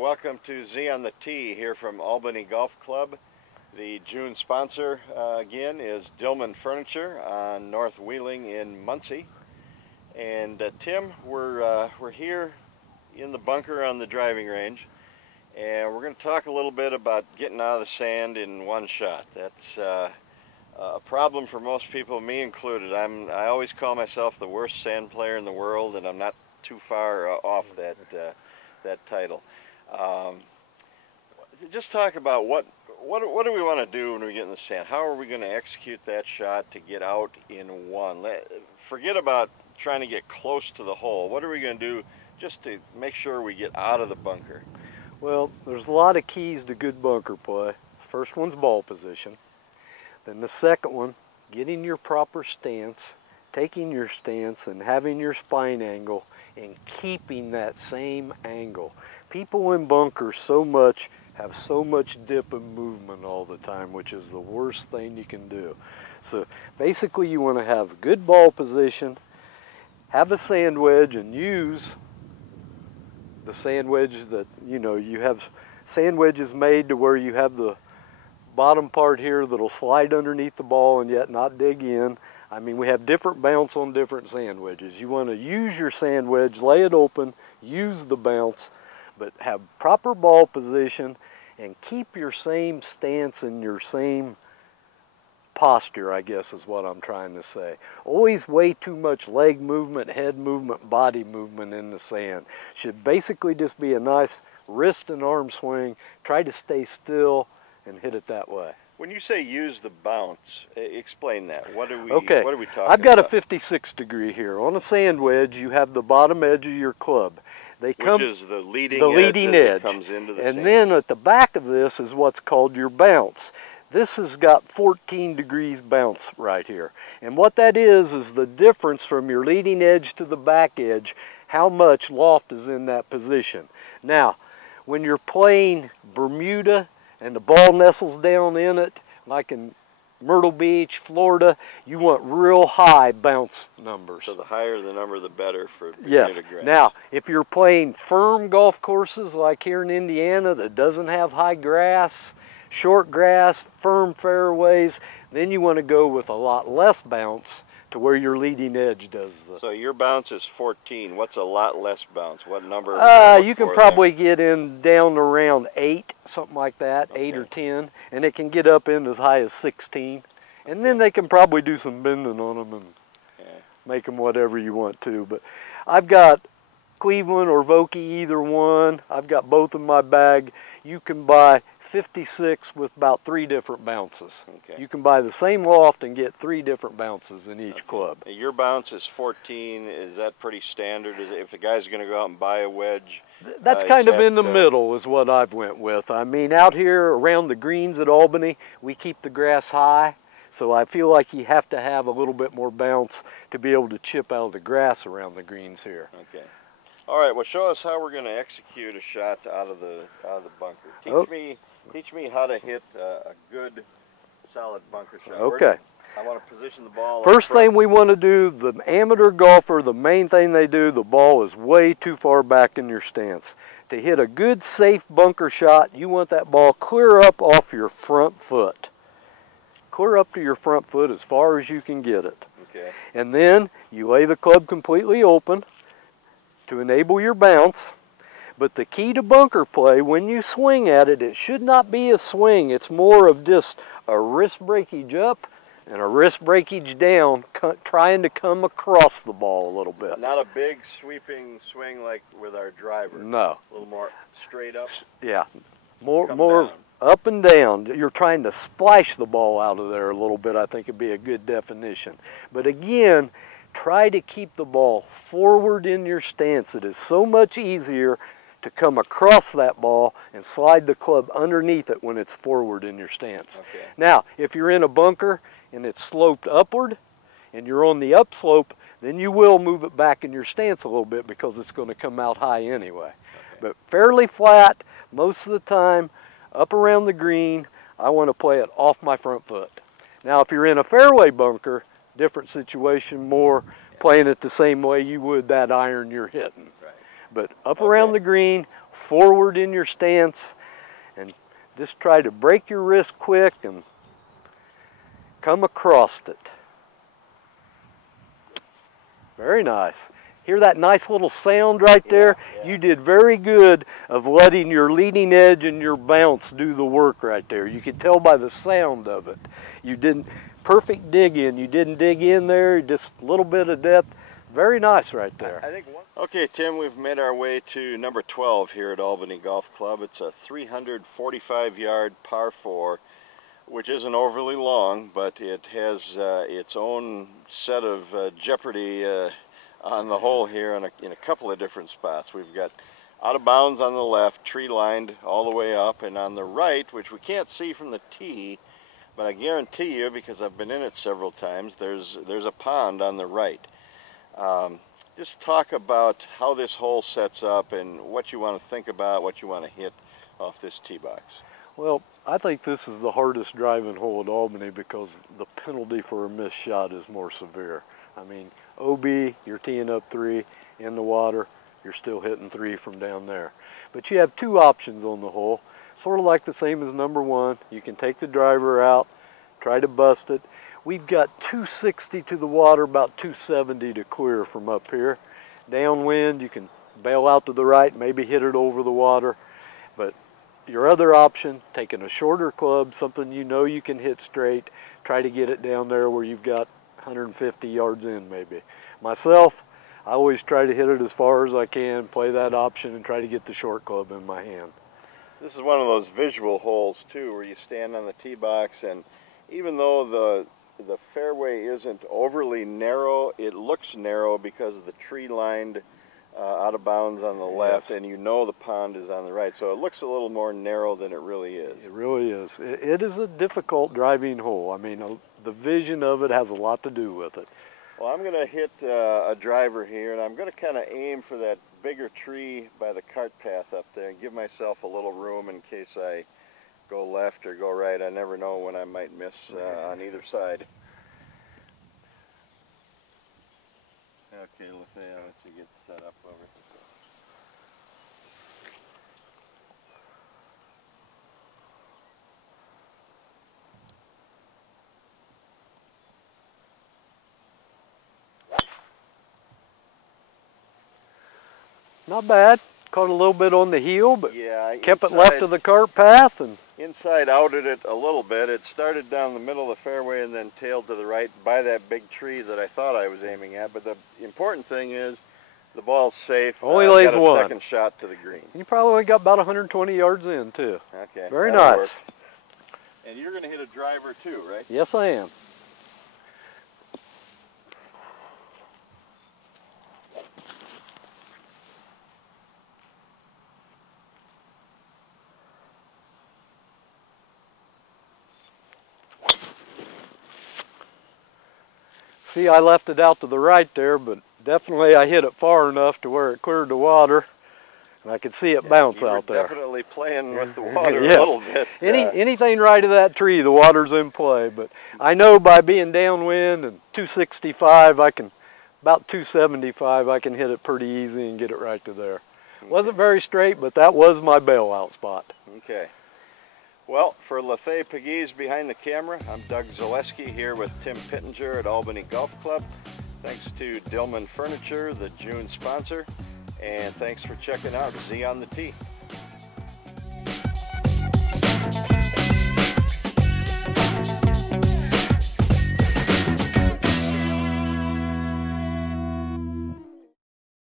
welcome to Z on the Tee here from Albany Golf Club. The June sponsor again is Dillman Furniture on North Wheeling in Muncie. And Tim, we're here in the bunker on the driving range, and we're going to talk a little bit about getting out of the sand in one shot. That's a problem for most people, me included. I always call myself the worst sand player in the world, and I'm not too far off that title. Just talk about what do we want to do when we get in the sand? How are we going to execute that shot to get out in one? Forget about trying to get close to the hole. What are we going to do just to make sure we get out of the bunker? Well, there's a lot of keys to good bunker play. First one's ball position. Then the second one, getting your proper stance, taking your stance and having your spine angle and keeping that same angle. People in bunkers have so much dip and movement all the time, which is the worst thing you can do. So basically you want to have good ball position, have a sand wedge, and use the sand wedge that, you have sand wedges made to where you have the bottom part here that'll slide underneath the ball and yet not dig in. I mean, we have different bounce on different sand wedges. You want to use your sand wedge, lay it open, use the bounce, but have proper ball position and keep your same stance and your same posture, I guess is what I'm trying to say. Always way too much leg movement, head movement, body movement in the sand. Should basically just be a nice wrist and arm swing. Try to stay still and hit it that way. When you say use the bounce, explain that. What are we talking I've got about? a 56 degree here. On a sand wedge, you have the bottom edge of your club. Which is the leading edge. Comes into the and sand. then at the back of this is what's called your bounce. This has got 14 degrees bounce right here. And what that is the difference from your leading edge to the back edge, how much loft is in that position. Now, when you're playing Bermuda and the ball nestles down in it, like in Myrtle Beach, Florida, you want real high bounce numbers. So the higher the number, the better for yes. Grass. Now, if you're playing firm golf courses like here in Indiana that doesn't have high grass, short grass, firm fairways, then you want to go with a lot less bounce to where your leading edge does the... So your bounce is 14. What's a lot less bounce? What number? You can probably get in down around 8, something like that, okay. 8 or 10, and it can get up in as high as 16. And then they can probably do some bending on them and make them whatever you want to. But I've got Cleveland or Vokey, either one. I've got both in my bag. You can buy 56 with about 3 different bounces. Okay. You can buy the same loft and get 3 different bounces in each club. Your bounce is 14. Is that pretty standard? If the guy's going to go out and buy a wedge? That's kind of in the middle is what I've went with. I mean, out here around the greens at Albany, we keep the grass high. So I feel like you have to have a little bit more bounce to be able to chip out of the grass around the greens here. Okay. All right. Well, show us how we're going to execute a shot out of the bunker. Teach me how to hit a good, solid bunker shot. Okay. I want to position the ball. First thing we want to do, the amateur golfer, the main thing they do, the ball is way too far back in your stance. To hit a good, safe bunker shot, you want that ball clear up off your front foot. Clear up to your front foot as far as you can get it. Okay. And then you lay the club completely open to enable your bounce. But the key to bunker play, when you swing at it, it should not be a swing. It's more of just a wrist breakage up and a wrist breakage down, trying to come across the ball a little bit. Not a big sweeping swing like with our driver. No. A little more straight up. Yeah. More up and down. You're trying to splash the ball out of there a little bit, I think would be a good definition. But again, try to keep the ball forward in your stance. It is so much easier to come across that ball and slide the club underneath it when it's forward in your stance. Okay. Now, if you're in a bunker and it's sloped upward and you're on the upslope, then you will move it back in your stance a little bit because it's going to come out high anyway. Okay. But fairly flat most of the time, up around the green, I want to play it off my front foot. Now, if you're in a fairway bunker, different situation, more playing it the same way you would that iron you're hitting. Right. But up around the green, forward in your stance and just try to break your wrist quick and come across it. Very nice. Hear that nice little sound right there? Yeah. You did very good of letting your leading edge and your bounce do the work right there. You could tell by the sound of it. You didn't, perfect dig in. You didn't dig in there, just a little bit of depth. Very nice right there. I think okay, Tim, we've made our way to number 12 here at Albany Golf Club. It's a 345-yard par 4, which isn't overly long, but it has its own set of jeopardy on the hole here in a couple of different spots. We've got out of bounds on the left, tree lined all the way up, and on the right, which we can't see from the tee, but I guarantee you, because I've been in it several times, there's a pond on the right. Just talk about how this hole sets up and what you want to think about, what you want to hit off this tee box. Well, I think this is the hardest driving hole at Albany because the penalty for a missed shot is more severe. I mean, OB, you're teeing up 3 in the water, you're still hitting 3 from down there. But you have 2 options on the hole, sort of like the same as number 1. You can take the driver out, try to bust it. We've got 260 to the water, about 270 to clear from up here. Downwind, you can bail out to the right, maybe hit it over the water. But your other option, taking a shorter club, something you know you can hit straight, try to get it down there where you've got 150 yards in maybe. Myself, I always try to hit it as far as I can, play that option, and try to get the short club in my hand. This is one of those visual holes too, where you stand on the tee box, and even though the fairway isn't overly narrow, it looks narrow because of the tree-lined out of bounds on the left, and you know the pond is on the right, so it looks a little more narrow than it really is. It really is. It is a difficult driving hole. I mean, the vision of it has a lot to do with it. Well, I'm going to hit a driver here, and I'm going to kind of aim for that bigger tree by the cart path up there and give myself a little room in case I go left or go right. I never know when I might miss on either side. Okay, let's let you get set up over. Not bad. Caught a little bit on the heel, but yeah, kept it left of the cart path. And inside outed it a little bit. It started down the middle of the fairway and then tailed to the right by that big tree that I thought I was aiming at. But the important thing is the ball's safe. Only lays got a one. Second shot to the green. You probably got about 120 yards in too. Okay. Very nice. work. And you're going to hit a driver too, right? Yes, I am. See, I left it out to the right there, but definitely I hit it far enough to where it cleared the water, and I could see it bounce out there. Definitely playing with the water Yes. a little bit. Anything right of that tree, the water's in play. But I know by being downwind and 265, about 275, I can hit it pretty easy and get it right to there. Okay. Wasn't very straight, but that was my bailout spot. Okay. Well, for Lefay Pegues behind the camera, I'm Doug Zaleski here with Tim Pittenger at Albany Golf Club. Thanks to Dillman Furniture, the June sponsor, and thanks for checking out Z on the Tee.